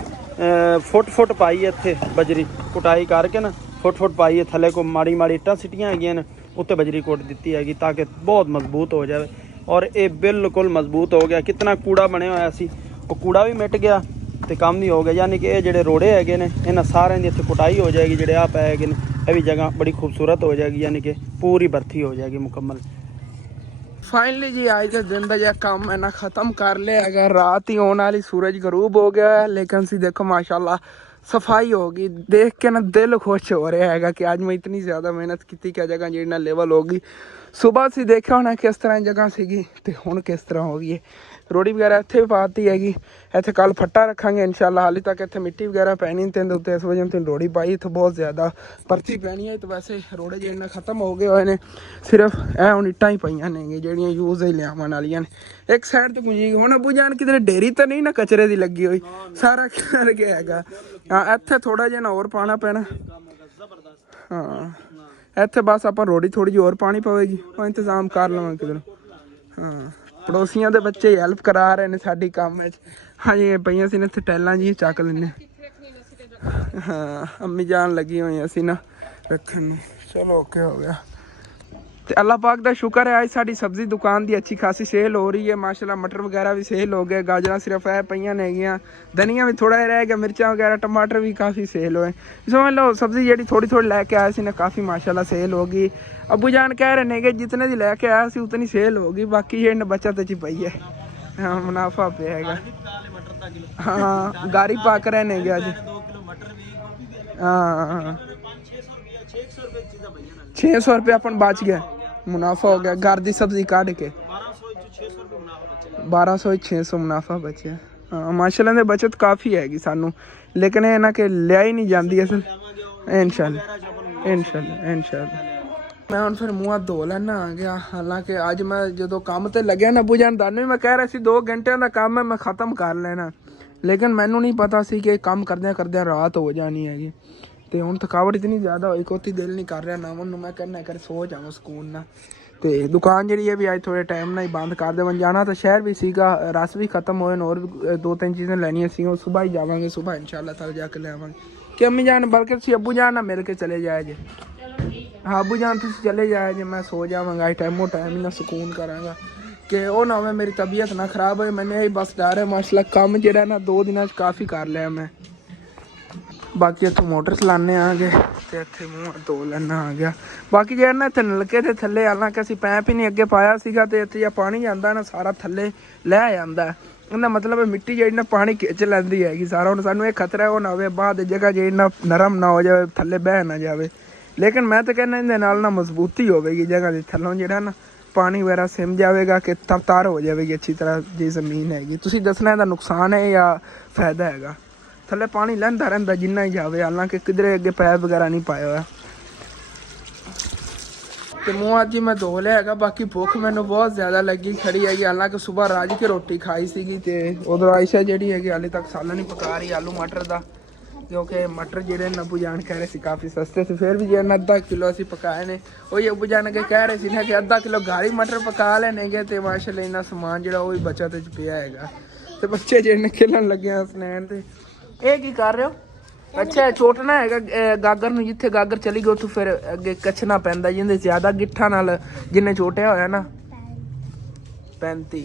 ਫੁੱਟ ਪਾਈ ਹੈ ਇੱਥੇ ਬਜਰੀ ਕੁਟਾਈ ਕਰਕੇ ਨਾ, ਫੁੱਟ ਪਾਈ ਹੈ। ਥੱਲੇ ਕੋ ਮਾੜੀ ਇੱਟਾਂ ਸਿੱਟੀਆਂ ਹੈਗੀਆਂ ਨੇ, ਉੱਤੇ ਬਜਰੀ ਕੁੱਟ ਦਿੱਤੀ ਹੈਗੀ ਤਾਂ ਕਿ ਬਹੁਤ ਮਜ਼ਬੂਤ ਹੋ ਜਾਵੇ। ਔਰ ਇਹ ਬਿਲਕੁਲ ਮਜ਼ਬੂਤ ਹੋ ਗਿਆ। ਕਿਤਨਾ ਕੂੜਾ ਬਣਿਆ ਹੋਇਆ ਸੀ, ਉਹ ਕੂੜਾ ਵੀ ਮਿਟ ਗਿਆ ਤੇ ਕੰਮ ਵੀ ਹੋ ਗਿਆ। ਯਾਨੀ ਕਿ ਇਹ ਜਿਹੜੇ ਰੋੜੇ ਹੈਗੇ ਨੇ ਇਹਨਾਂ ਸਾਰਿਆਂ ਦੀ ਇੱਥੇ ਕੁਟਾਈ ਹੋ ਜਾਏਗੀ। ਜਿਹੜੇ ਆ ਪਏ ਹੈਗੇ ਨੇ ਇਹ ਵੀ ਜਗ੍ਹਾ ਬੜੀ ਖੂਬਸੂਰਤ ਹੋ ਜਾਏਗੀ, ਯਾਨੀ ਕਿ पूरी भर्ती हो जाएगी मुकम्मल। फाइनली जी आज के दिन का जो काम है ना ख़त्म कर लिया है। रात ही होने वाली, सूरज गरूब हो गया है, लेकिन सी देखो माशाल्लाह सफाई होगी। देख के ना दिल खुश हो रहा है कि आज मैं इतनी ज़्यादा मेहनत की क्या जगह जी ना लेवल होगी। सुबह से देखा होना किस तरह जगह सीगी तो हुण किस तरह हो गई है। रोड़ी वगैरह इत्थे भी पाती हैगी, इत्थे कल फट्टा रखांगे इंशाल्लाह। हाली तक इत्थे मिट्टी वगैरह पैनी ते उत्ते इस वजह ते रोड़ी पाई, इत्थे बहुत ज़्यादा परती पैनी है। तो वैसे रोड़े जिन्ने खत्म हो गए हुए ने, सिर्फ ऐ हुण इट्टां ही पईयां ने ਜਿਹੜੀਆਂ यूज़ ही लियावन वालियां ने। एक साइड तो पुजी हुण अबू जान किधरे डेरी तो नहीं ना कचरे दी लगी हुई, सारा कर गया हैगा। हाँ इत्थे थोड़ा जिहा होर पाना पैना। हाँ इत्थे बस आपां रोड़ी थोड़ी जी होर पानी पवेगी, वो इंतजाम कर लवांगे किधर। हाँ पड़ोसियों के बच्चे हेल्प करा रहे हैं साडी काम में। हाँ जी पईयां सी ने इत्थे टैलां जी चक लैने। हाँ अम्मी जान लगी हुई सी ना रखन। चलो ओके हो गया। तो अल्लाह पाक का शुक्र है आज साड़ी सब्जी दुकान की अच्छी खासी सेल हो रही है माशाल्लाह। मटर वगैरह भी सेल हो गए, गाजर सिर्फ है पईयां नेगियां, धनिया भी थोड़ा रह गया, मिर्चा वगैरह टमाटर भी काफ़ी सेल हुए। समझ लो सब्जी जी थोड़ी लैके आए सी ना काफ़ी माशाल्लाह सेल होगी। अबू जान कह रहे हैं कि जितने दी लैके आया सी उतनी सेल होगी, बाकी ये बचत च पई है। हाँ मुनाफा पे है। हाँ गाड़ी पाक रहे ने अज। हाँ 600 रुपये अपन बच गया, मुनाफा हो गया। घर की सब्जी काट के 1200-600 मुनाफा बचे। हाँ माशाल्लाह ने बचत काफ़ी हैगी सानू, लेकिन ये ना कि लिया ही नहीं जाती असल। इंशाल्लाह मैं हुण फिर मूँह धो लैना आ गया। हालांकि अज मैं जो काम ते लग्या ना अबू जान दानू मैं कह रहा सी 2 घंटे का काम है मैं ख़त्म कर लेना, लेकिन मैनू नहीं पता सी कि काम करदे रात हो जानी हैगी। तो हुण थकावट इतनी ज़्यादा होई कोई दिल नहीं कर रहा नावन मैं कहना कर सो जावां सुकून ना। तो दुकान जी है भी अज थोड़े टाइम ना ही बंद कर देवन। जाना तो शहर भी सीगा, रस भी खत्म होए और भी 2-3 चीज़ें लैनियां सी, सुबह ही जावांगे, सुबह इंशाल्लाह तक जाके ले आवांगे। कि अम्मी जान बल्कि सी अबू जान ना मिल के चले जाए जे। हाँ अबू जान तुम चले जाए जे, मैं सो जावांगा टाइम ही ना सुकून करांगा कि वो ना होवे मेरी तबीयत ना खराब हो। मैंने यही बस डर है माशाल्लाह काम जो ना 2 दिन काफ़ी कर लिया मैं। बाकी इतों मोटर चलाने आ गए तो इतने मूँह धो लेना आ गया। बाकी जो ना इतने नलके के थले हालांकि असीं पैप ही नहीं अगे पाया सीगा, तो इतने जो पानी जाता ना सारा थले लै जाता है। इहदा मतलब मिट्टी जी ना पानी खिंच लैंदी हैगी सारा। हुण सानूं ये खतरा है वो ना होवे बाद जगह जी ना नरम ना हो जाए, थले बह ना जाए। लेकिन मैं तो कहना इहदे नाल ना मजबूती होवेगी जगह की, थल्लों जिहड़ा ना पानी वगैरह सिम जाएगा कि तर हो जाएगी अच्छी तरह जी जमीन हैगी। तुसीं दसना इहदा नुकसान है या फायदा हैगा। थले पानी लैंदा रहिंदा जिन्ना ही जावे, हालांकि किधरे अगे पैप वगैरह नहीं पाया हुआ। ਤੇ ਮੂੰਹ ਅੱਜ ਹੀ ਮੈਂ ਧੋ ਲਿਆ ਹੈਗਾ। ਬਾਕੀ ਭੁੱਖ ਮੈਨੂੰ ਬਹੁਤ ਜ਼ਿਆਦਾ ਲੱਗੀ ਖੜੀ ਹੈਗੀ, ਹਾਲਾਂਕਿ ਸਵੇਰ ਰਾਜ ਕੇ ਰੋਟੀ ਖਾਈ ਸੀਗੀ। ਤੇ ਉਧਰ ਆਇਸ਼ਾ ਜਿਹੜੀ ਹੈਗੀ ਹਾਲੇ ਤੱਕ ਸਾਲਨ ਨਹੀਂ ਪਕਾ ਰਹੀ ਆਲੂ ਮਟਰ ਦਾ, ਕਿਉਂਕਿ ਮਟਰ ਜਿਹੜੇ ਨੇ ਅੱਬੂ ਜਾਨ ਕਹਿ ਰਹੇ ਸੀ ਕਾਫੀ ਸਸਤੇ ਸੀ। ਫਿਰ ਵੀ ਜਿਹੜਾ ਅੱਧਾ ਕਿਲੋ ਅਸੀਂ ਪਕਾਏ ਨੇ, ਉਹੀ ਅੱਬੂ ਜਾਨ ਕੇ ਕਹਿ ਰਹੇ ਸੀ ਨਾ ਕਿ ਅੱਧਾ ਕਿਲੋ ਗਾੜੀ ਮਟਰ ਪਕਾ ਲੈਣਗੇ ਤੇ ਮਾਸ਼ਾਅੱਲਾ ਇੰਨਾ ਸਮਾਨ ਜਿਹੜਾ ਉਹ ਵੀ ਬਚਤ ਚ ਪਿਆ ਹੈਗਾ। ਤੇ ਬੱਚੇ ਜਿਹੜੇ ਨੇ ਖੇਲਣ ਲੱਗੇ ਆ ਸਨੈਨ ਤੇ। ਇਹ ਕੀ ਕਰ ਰਹੇ ਹੋ? ਅੱਛਾ ਛੋਟਣਾ ਹੈਗਾ ਗਾਗਰ ਨੂੰ, ਜਿੱਥੇ ਗਾਗਰ ਚਲੀ ਗਈ ਉੱਥੋਂ ਫਿਰ ਅੱਗੇ ਕੱਛਣਾ ਪੈਂਦਾ, ਜਿੰਦੇ ਜ਼ਿਆਦਾ ਗਿੱਠਾਂ ਨਾਲ ਜਿੰਨੇ ਛੋਟਿਆ ਹੋਇਆ ਨਾ 35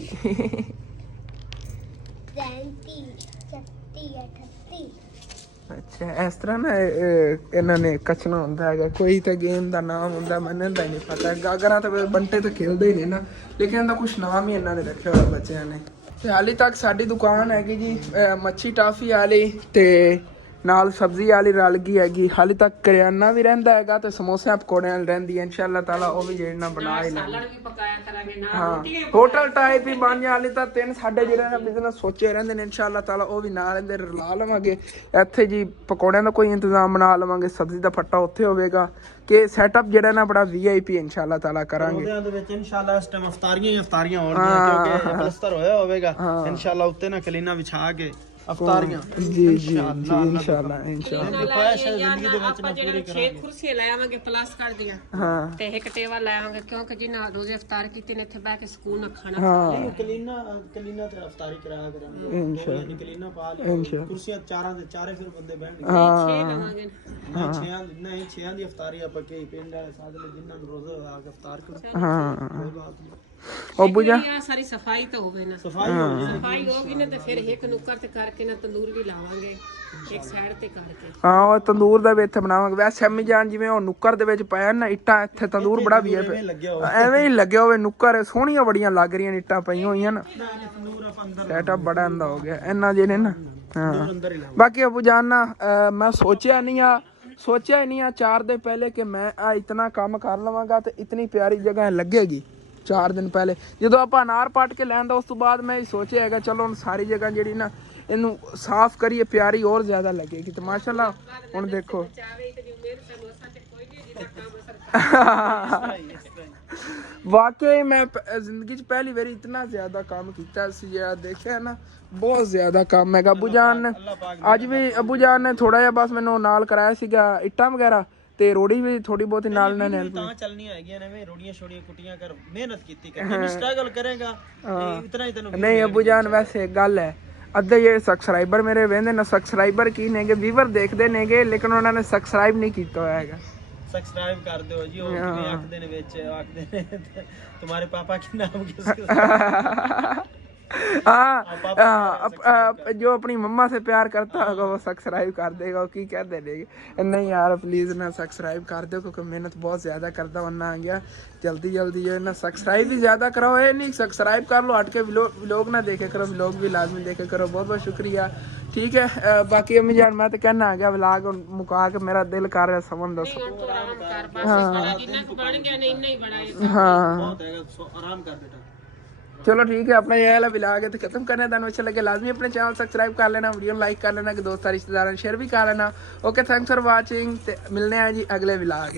ਅੱਛਾ ਇਸ ਤਰ੍ਹਾਂ ਨਾ ਇਹਨਾਂ ਨੇ ਕੱਛਣਾ ਹੁੰਦਾ ਹੈਗਾ। ਕੋਈ ਤਾਂ ਗੇਮ ਦਾ ਨਾਮ ਹੁੰਦਾ, ਮੈਨੂੰ ਤਾਂ ਨਹੀਂ ਪਤਾ। ਗਾਗਰਾਂ ਤਾਂ ਬੰਟੇ ਤਾਂ ਖੇਲਦੇ ਹੀ ਨੇ ਨਾ, ਲੇਕਿਨ ਇਹਦਾ ਕੁਛ ਨਾਮ ਹੀ ਇਹਨਾਂ ਨੇ ਰੱਖਿਆ ਹੋਇਆ ਬੱਚਿਆਂ ਨੇ। ਤੇ ਹਾਲੇ ਤੱਕ ਸਾਡੀ ਦੁਕਾਨ ਹੈਗੀ ਜੀ ਮੱਛੀ ਟਾਫੀ ਵਾਲੀ ਤੇ ਨਾਲ ਸਬਜ਼ੀ ਵਾਲੀ ਰਲ ਗਈ ਹੈਗੀ। ਹਾਲੇ ਤੱਕ ਕਰਿਆਨਾ ਵੀ ਰਹਿੰਦਾ ਹੈਗਾ ਤੇ ਸਮੋਸਿਆਂ ਪਕੌੜਿਆਂ ਵਾਲੀ ਰਹਿੰਦੀ ਹੈ। ਇਨਸ਼ਾਅੱਲਾ ਤਾਲਾ ਉਹ ਵੀ ਜਿਹੜਾ ਬਣਾ ਹੀ ਲੈਣਾ। ਹਾਂ ਹੋਟਲ ਟਾਈਪ ਹੀ ਬਣ ਜਾ। ਹਾਲੇ ਤਾਂ 3 ਸਾਡੇ ਜਿਹੜੇ ਨਾ ਬਿਜ਼ਨਸ ਸੋਚੇ ਰਹਿੰਦੇ ਨੇ, ਇਨਸ਼ਾਅੱਲਾ ਤਾਲਾ ਉਹ ਵੀ ਨਾਲ ਇਹਦੇ ਰਲਾ ਲਵਾਂਗੇ। ਇੱਥੇ ਜੀ ਪਕੌੜਿਆਂ ਦਾ ਕੋਈ ਇੰਤਜ਼ਾਮ ਬਣਾ ਲਵਾਂਗੇ, ਸਬਜ਼ੀ ਦਾ ਫੱਟਾ ਉੱਥੇ ਹੋਵੇਗਾ ਕਿ ਸੈਟਅਪ ਜਿਹੜਾ ਨਾ ਬੜਾ VIP ਇਨਸ਼ਾਅੱਲਾ ਤਾਲਾ ਕਰਾਂਗੇ। ਉਹਦੇ ਵਿੱਚ ਇਨਸ਼ਾਅੱਲਾ ਇਸ ਟਾਈਮ ਅਫਤਾਰੀਆਂ ਹੋਣਗੀਆਂ, ਕਿਉਂਕਿ ਪਲਸਤਰ ਹੋਇਆ ਹੋਵੇਗਾ। ਇਨਸ਼ਾਅੱਲਾ ਉੱਤੇ ਨਾ ਕਲੀਨਾ ਵਿਛਾ ਕੇ ਅਫਤਾਰੀਆਂ ਜੀ ਇਨਸ਼ਾਅੱਲਾ ਇਨਸ਼ਾਅੱਲਾ ਖੁਆਇਸ਼ ਹੈ ਜ਼ਿੰਦਗੀ ਦੇ ਵਿੱਚ ਨਾ ਪੂਰੀ ਛੇ ਕੁਰਸੀਆਂ ਲੈ ਆਵਾਂਗੇ ਪਲੱਸ ਕਰ ਦੀਆਂ ਹਾਂ ਤੇ ਇੱਕ ਟੇਬਲ ਲੈ ਆਵਾਂਗੇ, ਕਿਉਂਕਿ ਜਿਨ੍ਹਾਂ ਰੋਜ਼ੇ ਇਫਤਾਰ ਕੀਤੇ ਨੇ ਇੱਥੇ ਬਹਿ ਕੇ ਸਕੂਨ ਨਾਲ ਖਾਣਾ ਹਾਂ ਕਲੀਨਾ ਤੇ ਅਫਤਾਰੀ ਕਰਾਇਆ ਕਰਾਂਗੇ ਇਨਸ਼ਾਅੱਲਾ ਕਲੀਨਾ ਪਾ ਲਈ ਕੁਰਸੀਆਂ ਚਾਰਾਂ ਦੇ ਚਾਰੇ ਫਿਰ ਬੰਦੇ ਬਹਿਣਗੇ। ਛੇ ਲਵਾਂਗੇ ਛੇਆਂ ਦੀ ਅਫਤਾਰੀ ਆਪਾਂ ਕਈ ਪਿੰਡ ਵਾਲੇ ਸਾਧਨ ਜਿਨ੍ਹਾਂ ਨੂੰ ਰੋਜ਼ਾ ਆ ਕੇ ਅਫਤਾਰ ਕਰੋ। ਹਾਂ ਉਹ ਬੁਝਾ ਆ ਸਾਰੀ ਸਫਾਈ ਤਾਂ ਹੋਵੇ ਨਾ, ਸਫਾਈ ਹੋਣੀ ਸਫਾਈ ਹੋਗੀ ਨਾ ਤੇ ਫਿਰ ਇੱਕ ਨੁੱਕਰ ਤੇ ਕਰਕੇ ਨਾ ਤੰਦੂਰ ਵੀ ਲਾਵਾਂਗੇ ਇੱਕ ਸਾਈਡ ਤੇ ਕਰਕੇ। ਹਾਂ ਉਹ ਤੰਦੂਰ ਦਾ ਵੀ ਇੱਥੇ ਬਣਾਵਾਂਗੇ। ਵੈਸੇ ਅੰਮੀ ਜਾਨ ਜਿਵੇਂ ਉਹ ਨੁੱਕਰ ਦੇ ਵਿੱਚ ਪਾਇਆ ਨਾ ਇੱਟਾਂ, ਇੱਥੇ ਤੰਦੂਰ ਬੜਾ ਵੀ ਐਵੇਂ ਹੀ ਲੱਗਿਆ ਹੋਵੇ। ਨੁੱਕਰ ਸੋਹਣੀਆਂ ਬੜੀਆਂ ਲੱਗ ਰਹੀਆਂ ਨੇ, ਇੱਟਾਂ ਪਈਆਂ ਹੋਈਆਂ ਨਾ, ਸੈਟਅਪ ਬੜਾ ਅੰਦਾ ਹੋ ਗਿਆ ਇਹਨਾਂ ਜਿਹਨੇ ਨਾ। ਹਾਂ ਬਾਕੀ ਅਬੂ ਜਾਨ ਨਾ ਮੈਂ ਸੋਚਿਆ ਨਹੀਂ ਆ 4 ਦਿਨ ਪਹਿਲੇ ਕਿ ਮੈਂ ਆ ਇਤਨਾ ਕੰਮ ਕਰ ਲਵਾਂਗਾ ਤੇ ਇਤਨੀ ਪਿਆਰੀ ਜਗ੍ਹਾ ਲੱਗੇਗੀ। 4 ਦਿਨ ਪਹਿਲੇ ਜਦੋਂ ਆਪਾਂ ਅਨਾਰ ਪੱਟ ਕੇ ਲੈਂਦਾ, ਉਸ ਤੋਂ ਬਾਅਦ ਮੈਂ ਇਹ ਸੋਚਿਆ ਹੈਗਾ ਚਲੋ ਹੁਣ ਸਾਰੀ ਜਗ੍ਹਾ ਜਿਹੜੀ ਨਾ ਇਹਨੂੰ ਸਾਫ਼ ਕਰੀਏ, ਪਿਆਰੀ ਹੋਰ ਜ਼ਿਆਦਾ ਲੱਗੇਗੀ। ਤੇ ਮਾਸ਼ਾਅੱਲਾ ਹੁਣ ਦੇਖੋ ਵਾਕਈ ਮੈਂ ਜ਼ਿੰਦਗੀ 'ਚ ਪਹਿਲੀ ਵਾਰੀ ਇਤਨਾ ਜ਼ਿਆਦਾ ਕੰਮ ਕੀਤਾ ਸੀ, ਜਿਹੜਾ ਦੇਖਿਆ ਨਾ ਬਹੁਤ ਜ਼ਿਆਦਾ ਕੰਮ ਹੈਗਾ। ਅਬੂ ਜਾਨ ਨੇ ਅੱਜ ਵੀ ਅਬੂ ਜਾਨ ਨੇ ਥੋੜਾ ਜਿਹਾ ਬਸ ਮੈਨੂੰ ਨਾਲ ਕਰਾਇਆ ਸੀਗਾ ਇੱਟਾਂ ਵਗੈਰਾ, ਤੇ ਰੋੜੀ ਵੀ ਥੋੜੀ ਬਹੁਤੀ ਨਾਲ ਨੇ ਤਾਂ ਚੱਲਣੀਆਂ ਹੈਗੀਆਂ ਨੇ। ਰੋੜੀਆਂ ਛੋੜੀਆਂ ਕੁੱਟੀਆਂ ਕਰ ਮਿਹਨਤ ਕੀਤੀ ਕਰ ਸਟਰਗਲ ਕਰੇਗਾ ਇਤਨਾ ਹੀ ਤੈਨੂੰ। ਨਹੀਂ ਅਬੂ ਜਾਨ ਵੈਸੇ ਗੱਲ ਹੈ, ਅੱਧੇ ਜਿਹੜੇ ਸਬਸਕ੍ਰਾਈਬਰ ਮੇਰੇ ਵੇਖਦੇ ਨੇ, ਸਬਸਕ੍ਰਾਈਬਰ ਕੀ ਨੇਗੇ ਵੀਵਰ ਦੇਖਦੇ ਨੇਗੇ, ਲੇਕਿਨ ਉਹਨਾਂ ਨੇ ਸਬਸਕ੍ਰਾਈਬ ਨਹੀਂ ਕੀਤਾ ਹੋਇਆ ਹੈਗਾ। ਸਬਸਕ੍ਰਾਈਬ ਕਰ ਦਿਓ ਜੀ। ਉਹ ਕਿਵੇਂ ਆਖਦੇ ਨੇ ਵਿੱਚ ਆਖਦੇ ਨੇ ਤੁਹਾਡੇ ਪਾਪਾ ਕੀ ਨਾਮ ਕਿਸ हाँ जो अपनी मम्मा से प्यार करता होगा वो सब्सक्राइब कर देगा। वो की कहते देगी नहीं यार प्लीज़ ना सब्सक्राइब कर दो, क्योंकि मेहनत बहुत ज़्यादा करता वरना आ गया जल्दी जल्दी जो है ना। सब्सक्राइब भी ज़्यादा कराओ, ये नहीं सब्सक्राइब कर लो हट के व्लॉग ना देखे करो, व्लॉग भी लाजमी देखे करो। बहुत बहुत शुक्रिया। ठीक है बाकी अम्मी जान मैं तो कहना आ गया व्लॉग मुका के मेरा दिल कर रहा समझ दो। हाँ चलो ठीक है अपना ये वाला व्लॉग है तो खत्म करने का। अच्छा लगे लाजमी अपने चैनल सब्सक्राइब कर लेना, वीडियो लाइक कर लेना, कि दोस्त रिश्तेदारों शेयर भी कर लेना। ओके थैंक्स फॉर वाचिंग, मिलने हैं जी अगले व्लॉग।